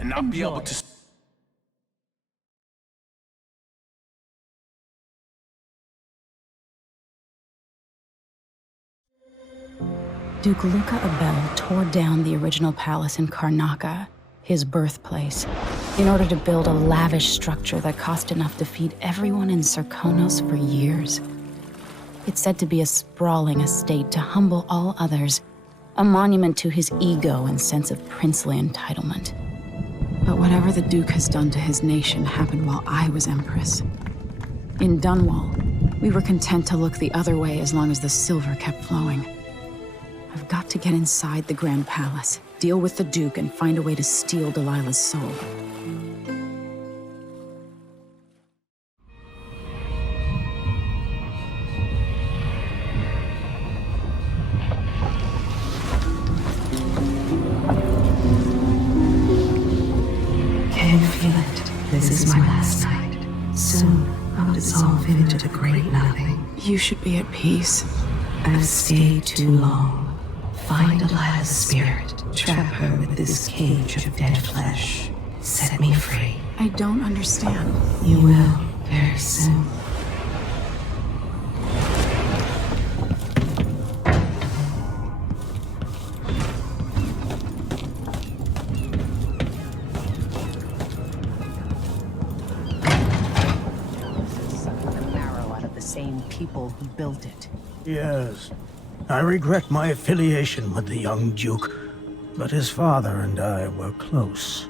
And not be able to... Duke Luca Abel tore down the original palace in Karnaca, his birthplace, in order to build a lavish structure that cost enough to feed everyone in Serkonos for years. It's said to be a sprawling estate to humble all others, a monument to his ego and sense of princely entitlement. But whatever the Duke has done to his nation happened while I was Empress. In Dunwall, we were content to look the other way as long as the silver kept flowing. I've got to get inside the Grand Palace, deal with the Duke, and find a way to steal Delilah's soul. Can you feel it? This is my last night. Soon, I'll dissolve into the great nothing. You should be at peace. I've stayed too long. Find Delilah's spirit. Trap her with this cage of dead flesh. Set me free. I don't understand. You will, very soon. Sucking the marrow out of the same people who built it. Yes. I regret my affiliation with the young Duke, but his father and I were close.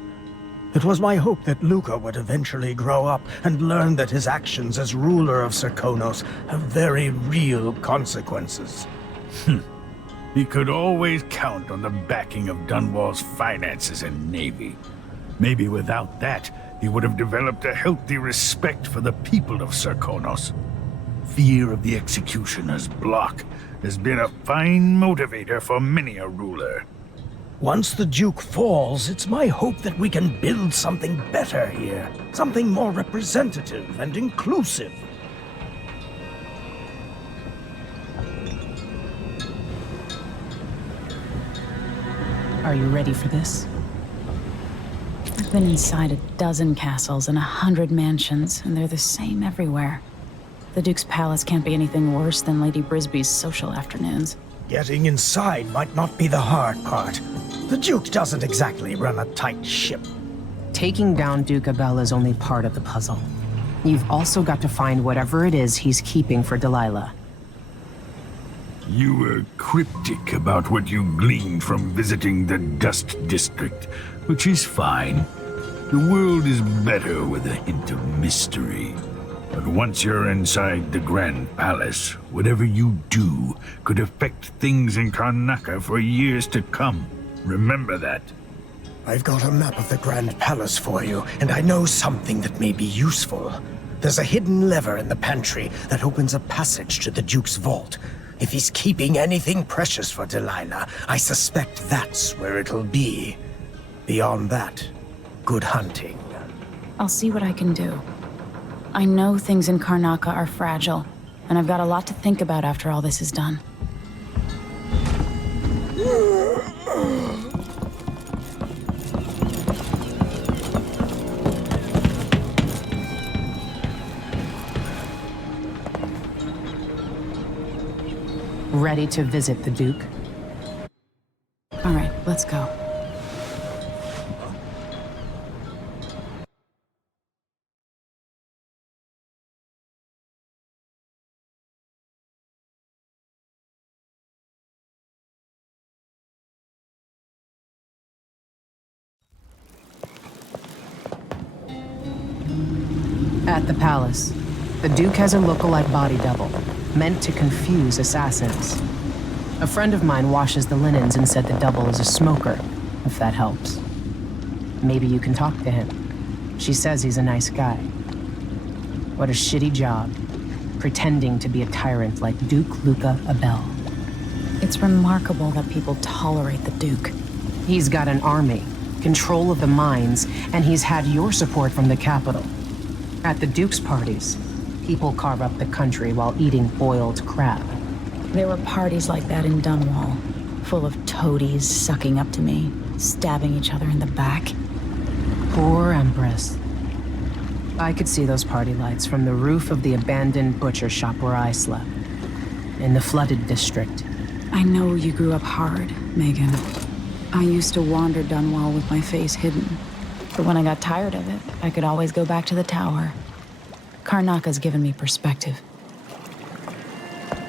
It was my hope that Luca would eventually grow up and learn that his actions as ruler of Serkonos have very real consequences. He could always count on the backing of Dunwall's finances and navy. Maybe without that, he would have developed a healthy respect for the people of Serkonos. Fear of the executioner's block has been a fine motivator for many a ruler. Once the Duke falls, it's my hope that we can build something better here. Something more representative and inclusive. Are you ready for this? I've been inside a dozen castles and 100 mansions, and they're the same everywhere. The Duke's palace can't be anything worse than Lady Brisby's social afternoons. Getting inside might not be the hard part. The Duke doesn't exactly run a tight ship. Taking down Duke Abel is only part of the puzzle. You've also got to find whatever it is he's keeping for Delilah. You were cryptic about what you gleaned from visiting the Dust District, which is fine. The world is better with a hint of mystery. But once you're inside the Grand Palace, whatever you do could affect things in Karnaca for years to come. Remember that. I've got a map of the Grand Palace for you, and I know something that may be useful. There's a hidden lever in the pantry that opens a passage to the Duke's vault. If he's keeping anything precious for Delilah, I suspect that's where it'll be. Beyond that, good hunting. I'll see what I can do. I know things in Karnaca are fragile, and I've got a lot to think about after all this is done. Ready to visit the Duke? All right, let's go. At the palace, the Duke has a lookalike body double, meant to confuse assassins. A friend of mine washes the linens and said the double is a smoker, if that helps. Maybe you can talk to him. She says he's a nice guy. What a shitty job, pretending to be a tyrant like Duke Luca Abel. It's remarkable that people tolerate the Duke. He's got an army, control of the mines, and he's had your support from the capital. At the Duke's parties, people carve up the country while eating boiled crab. There were parties like that in Dunwall. full of toadies sucking up to me, stabbing each other in the back. Poor Empress. I could see those party lights from the roof of the abandoned butcher shop where I slept, in the flooded district. I know you grew up hard, Megan. I used to wander Dunwall with my face hidden. But when I got tired of it, I could always go back to the tower. Karnaka's given me perspective.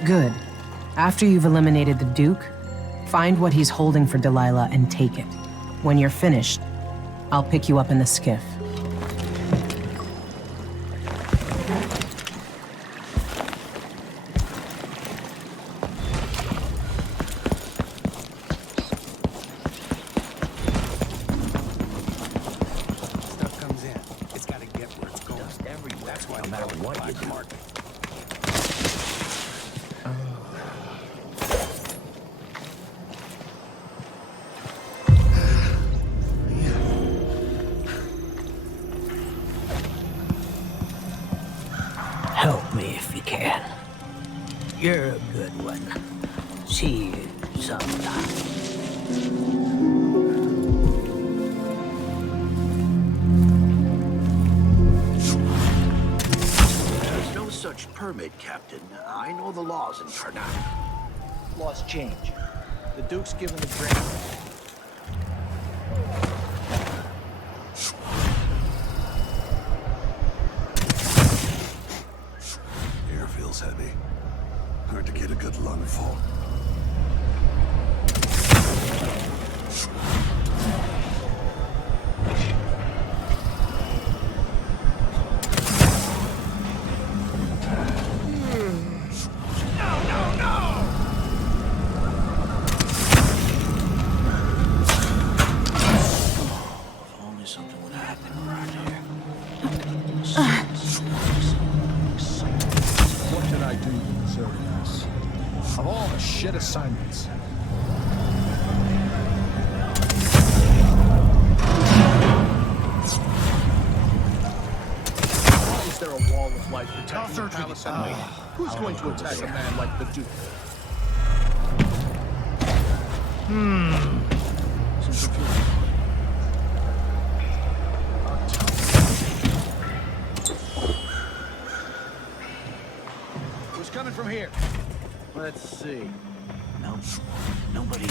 Good. After you've eliminated the Duke, find what he's holding for Delilah and take it. When you're finished, I'll pick you up in the skiff. Stuff comes in. It's got to get where it's going. That's why no matter what you mark. Help me if you can. You're a good one. See you sometime. There's no such permit, Captain. I know the laws in Karnaka. Laws change. The Duke's given the grant. Air feels heavy. Hard to get a good lungful. If only something would happen around here. What did I do to deserve this? Of all the shit assignments. Why is there a wall of light protecting the palace and me? Who's going to attack a man like the Duke? Some confusion. Who's coming from here? Let's see. No, nobody.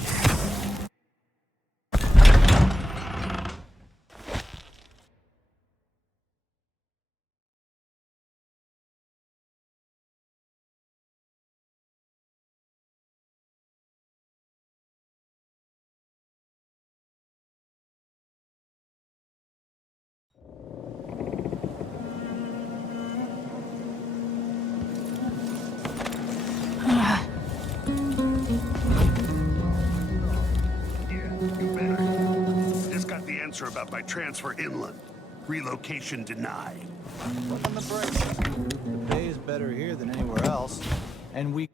Just got the answer about my transfer inland. Relocation denied. Look on the bright side. The pay is better here than anywhere else, and we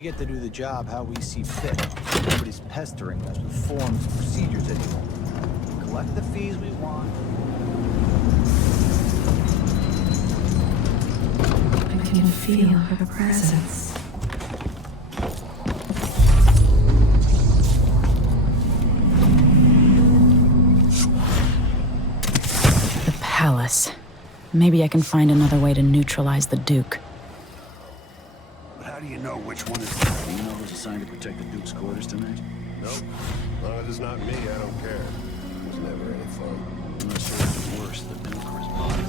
get to do the job how we see fit. Nobody's pestering us with forms and procedures anymore. We collect the fees we want. I can feel her presence. The palace. Maybe I can find another way to neutralize the Duke. But how do you know which one is... Do you know who's assigned to protect the Duke's quarters tonight? Nope. As long as it's not me, I don't care. It was never any fun. Unless it's worse, the Duke or his body.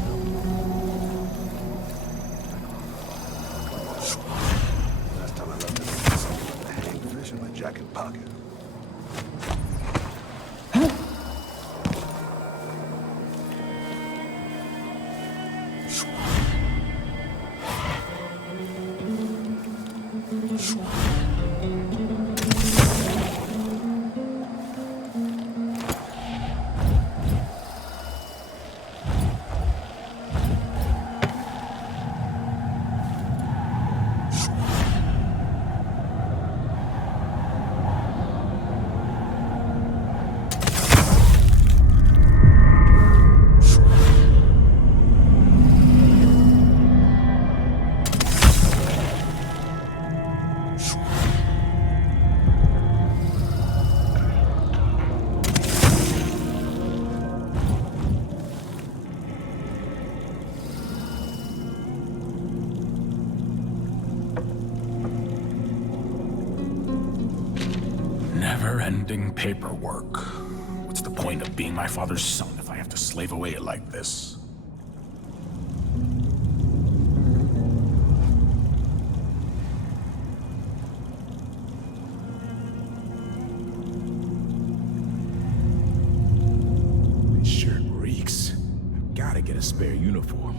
Last time I left it, I was something like a hangfish in my jacket pocket. Never-ending paperwork. What's the point of being my father's son if I have to slave away like this? This shirt reeks. I've gotta get a spare uniform.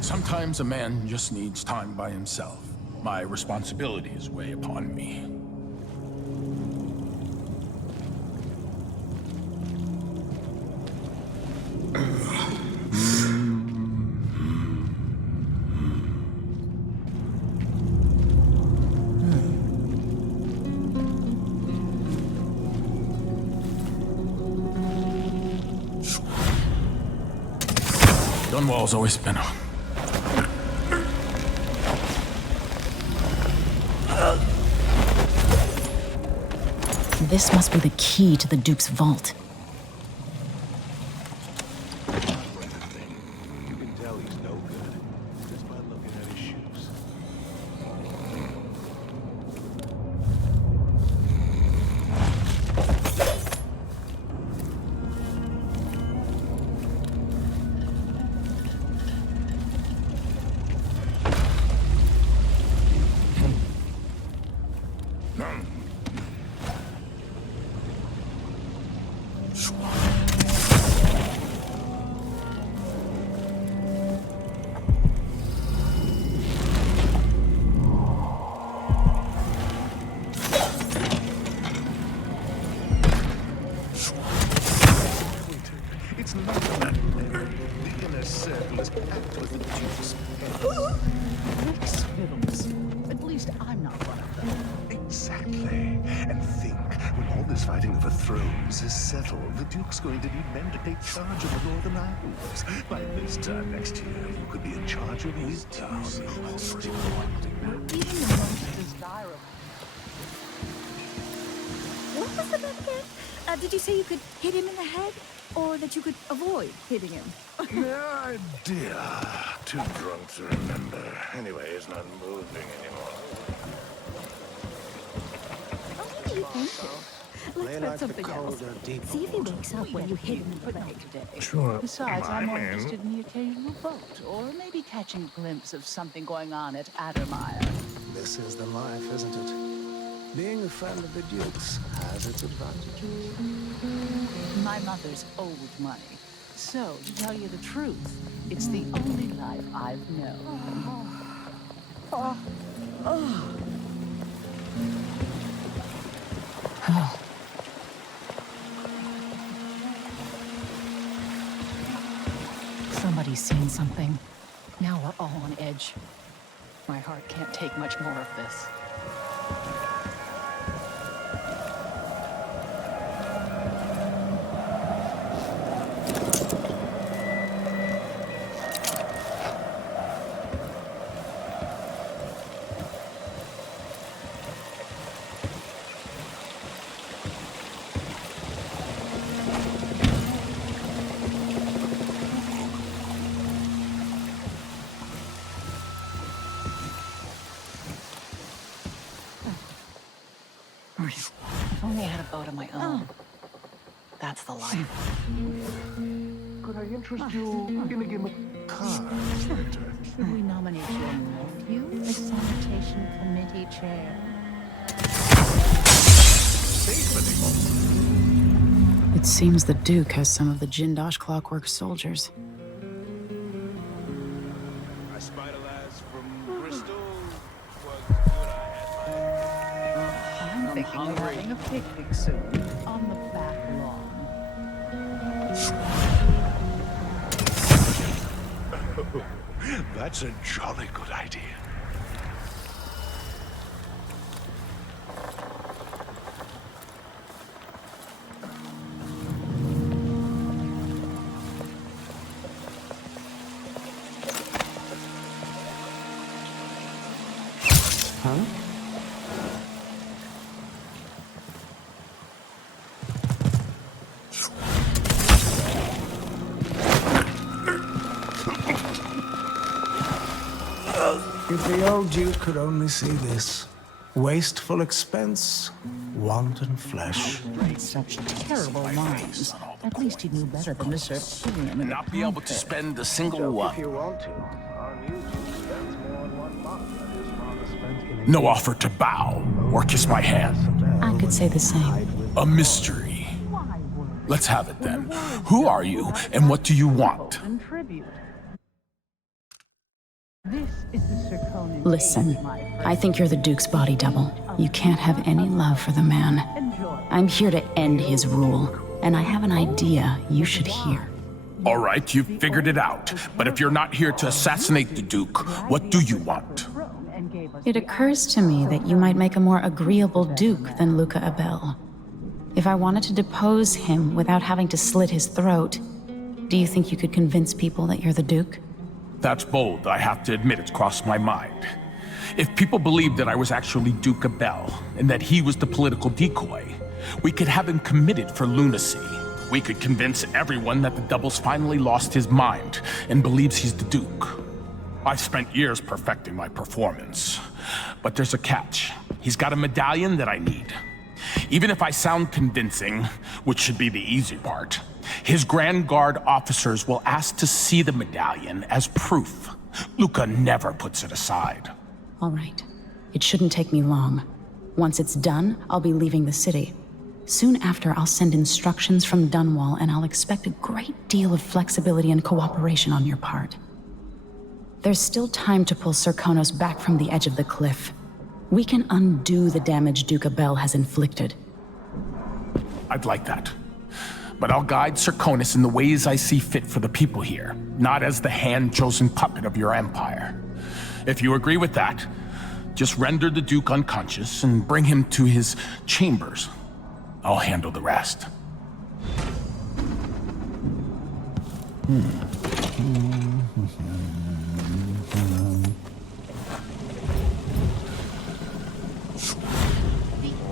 Sometimes a man just needs time by himself. My responsibilities weigh upon me. Dunwall's always been a... This must be the key to the Duke's vault. You can tell he's no good just by looking at his shoes. It's not that the inner circle is packed with the Duke's Rick's fiddles. At least I'm not one of them. Exactly. And think, when all this fighting over thrones is settled, the Duke's going to need men to take charge of the Northern Isles. By this time next year, you could be in charge of Midtown. Even the most desirable. What was the bet again? Did you say you could hit him in the head? Or that you could avoid hitting him? No idea. Too drunk to remember. Anyway, he's not moving anymore. Oh, maybe you think so. Let's bet something else. See if he wakes up when you hit him in the leg today. Sure. Besides, I'm more interested in the occasional boat, or maybe catching a glimpse of something going on at Addermire. This is the life, isn't it? Being a friend of the Duke's has its advantages. My mother's old money. So, to tell you the truth, it's the only life I've known. Somebody's seen something. Now we're all on edge. My heart can't take much more of this. If only I had a boat of my own. That's the life. Could I interest you in a game of cards later? Should we nominate your nephew as sanitation committee chair? It seems the Duke has some of the Jindosh Clockwork soldiers. I spied a lass from Bristol. Was good I had I'm thinking of having a picnic soon on the back lawn. That's a jolly good idea. If the old Duke could only see this. Wasteful expense, wanton flesh. Such terrible lines. At least he knew better than to serve premium and not be able to spend a single one. you want to. Our new Duke spends more in 1 month than his father spent in a No offer to bow or kiss my hand. I could say the same. A mystery. Let's have it then. Who are you and what do you want? This is the Zirconian Listen, age, my friend. I think you're the Duke's body double. You can't have any love for the man. I'm here to end his rule, and I have an idea you should hear. All right, you've figured it out. But if you're not here to assassinate the Duke, what do you want? It occurs to me that you might make a more agreeable Duke than Luca Abel. If I wanted to depose him without having to slit his throat, do you think you could convince people that you're the Duke? That's bold. I have to admit it's crossed my mind. If people believed that I was actually Duke Abel, and that he was the political decoy, we could have him committed for lunacy. We could convince everyone that the Double's finally lost his mind and believes he's the Duke. I've spent years perfecting my performance. But there's a catch. He's got a medallion that I need. Even if I sound convincing, which should be the easy part, his Grand Guard officers will ask to see the medallion as proof. Luca never puts it aside. All right. It shouldn't take me long. Once it's done, I'll be leaving the city. Soon after, I'll send instructions from Dunwall, and I'll expect a great deal of flexibility and cooperation on your part. There's still time to pull Serkonos back from the edge of the cliff. We can undo the damage Duke Abel has inflicted. I'd like that. But I'll guide Serkonos in the ways I see fit for the people here, not as the hand-chosen puppet of your empire. If you agree with that, just render the Duke unconscious and bring him to his chambers. I'll handle the rest. The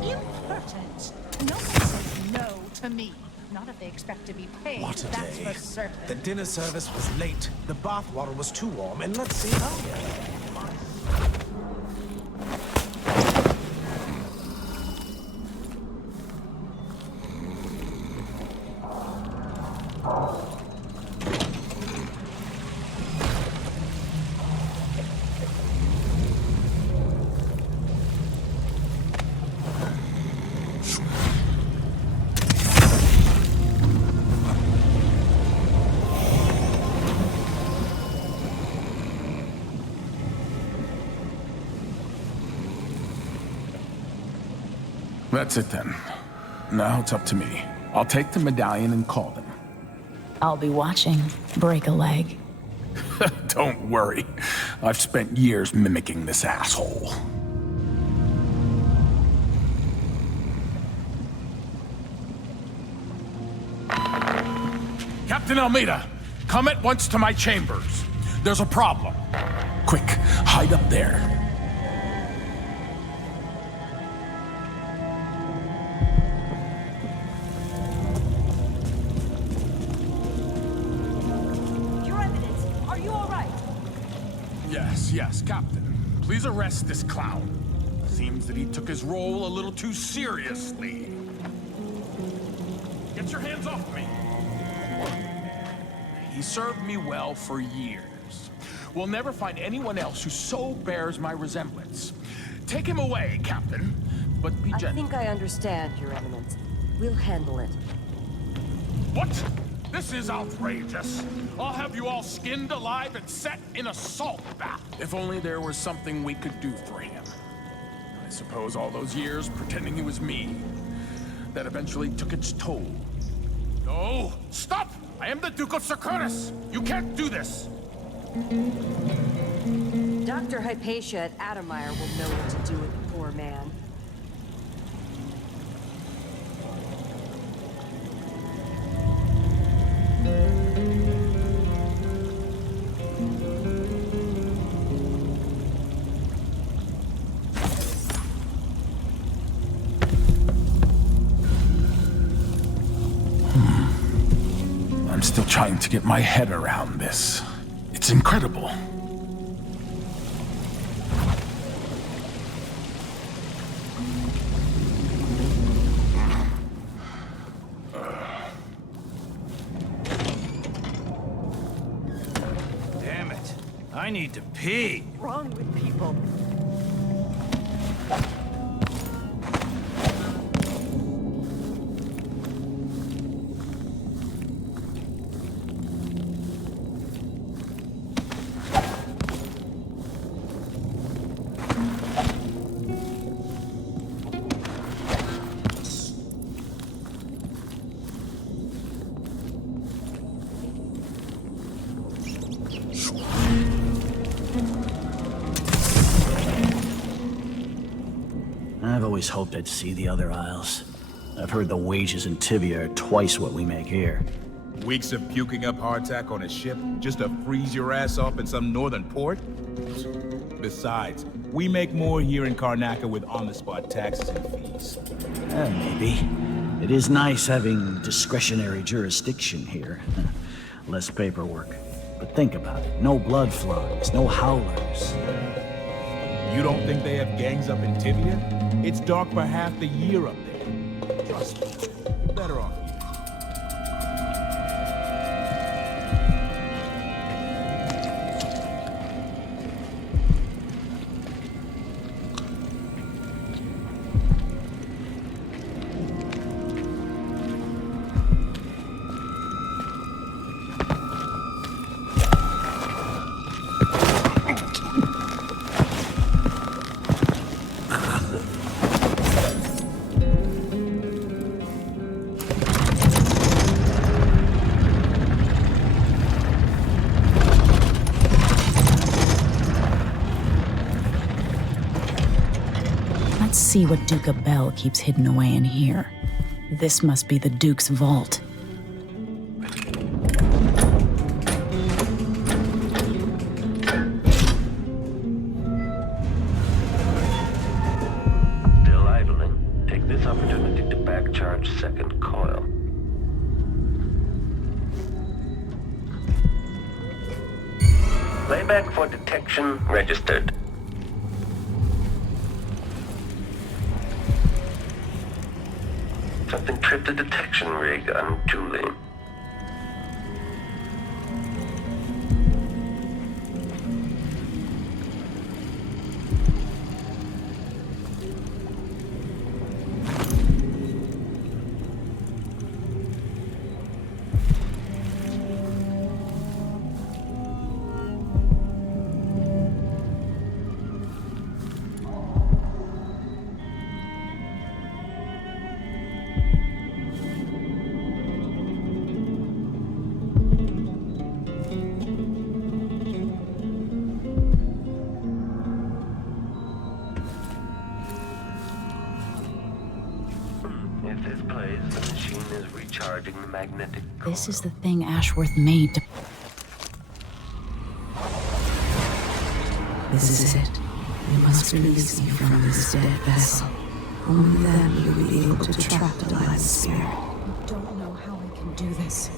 impertinence. No one says no to me. Not if they expect to be paid. What a That's day. for certain. The dinner service was late, the bath water was too warm, and let's see how. That's it then. Now it's up to me. I'll take the medallion and call them. I'll be watching. Break a leg. Don't worry. I've spent years mimicking this asshole. Captain Almeida, come at once to my chambers. There's a problem. Quick, hide up there. Yes, Captain. Please arrest this clown. Seems that he took his role a little too seriously. Get your hands off me! He served me well for years. We'll never find anyone else who so bears my resemblance. Take him away, Captain, but be gentle. I think I understand, Your Eminence. We'll handle it. What? This is outrageous. I'll have you all skinned alive and set in a salt bath. If only there was something we could do for him. I suppose all those years pretending he was me, that eventually took its toll. No! Stop! I am the Duke of Serkonos! You can't do this! Dr. Hypatia at Adamire will know what to do with the poor man. I'm still trying to get my head around this. It's incredible. I need to pee. What's wrong with people? I've always hoped I'd see the other isles. I've heard the wages in Tivia are twice what we make here. Weeks of puking up hardtack on a ship just to freeze your ass off in some northern port? Besides, we make more here in Karnaca with on-the-spot taxes and fees. Maybe. It is nice having discretionary jurisdiction here. Less paperwork. But think about it. No blood flies, no howlers. You don't think they have gangs up in Tivia? It's dark for half the year up there. Trust me, you're better off here. Let's see what Duke Abel keeps hidden away in here. This must be the Duke's vault. Still idling. Take this opportunity to back-charge second coil. Playback for detection registered. Something tripped the detection rig unduly. If this plays, the machine is recharging the magnetic core. This is the thing Ashworth made to... This is it. You must release me from this dead vessel. Only then will you be able to trap Delilah's spirit. I don't know how I can do this.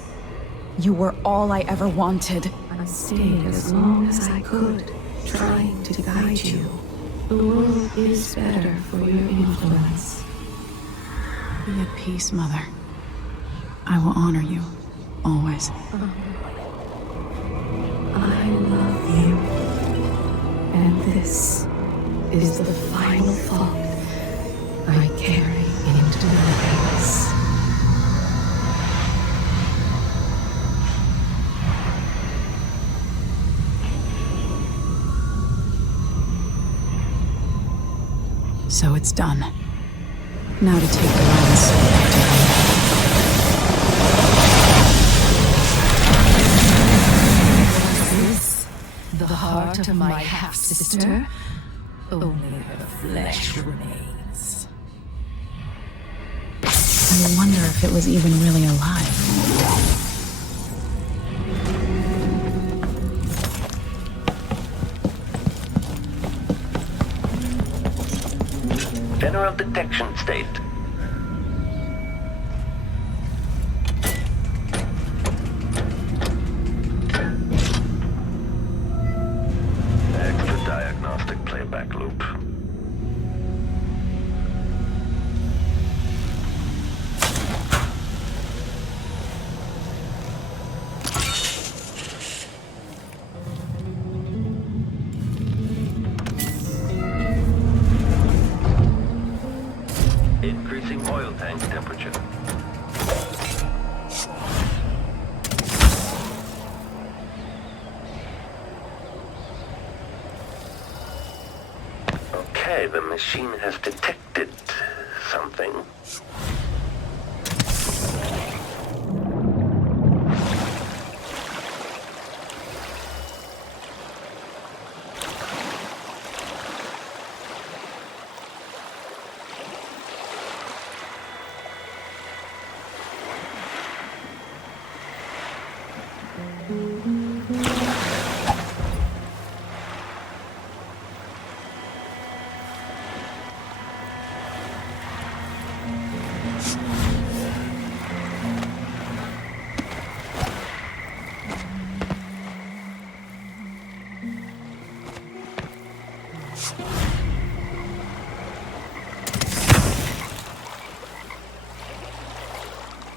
You were all I ever wanted. I stayed as long as I could, trying to guide you. The world is better for your influence. Be at peace, Mother. I will honor you, always. I love you. And this is the final thought I carry into my veins. So it's done. Now to take Delilah's soul back to her. This, the heart of my half-sister? Only her flesh remains. I wonder if it was even really alive. General detection state. Extra diagnostic playback loop. Okay, the machine has detected something.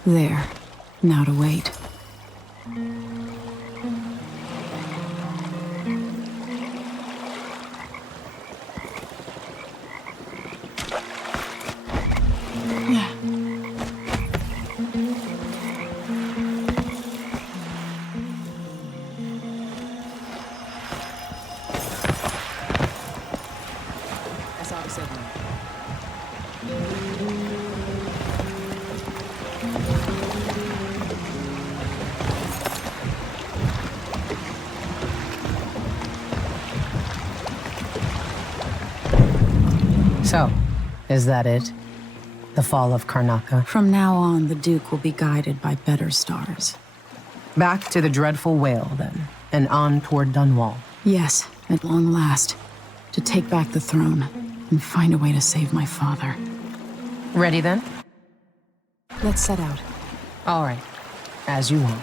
There. Now to wait. That's all I said. So, is that it? The fall of Karnaca? From now on, the Duke will be guided by better stars. Back to the dreadful whale, then, and on toward Dunwall. Yes, at long last. To take back the throne and find a way to save my father. Ready then? Let's set out. All right. As you want.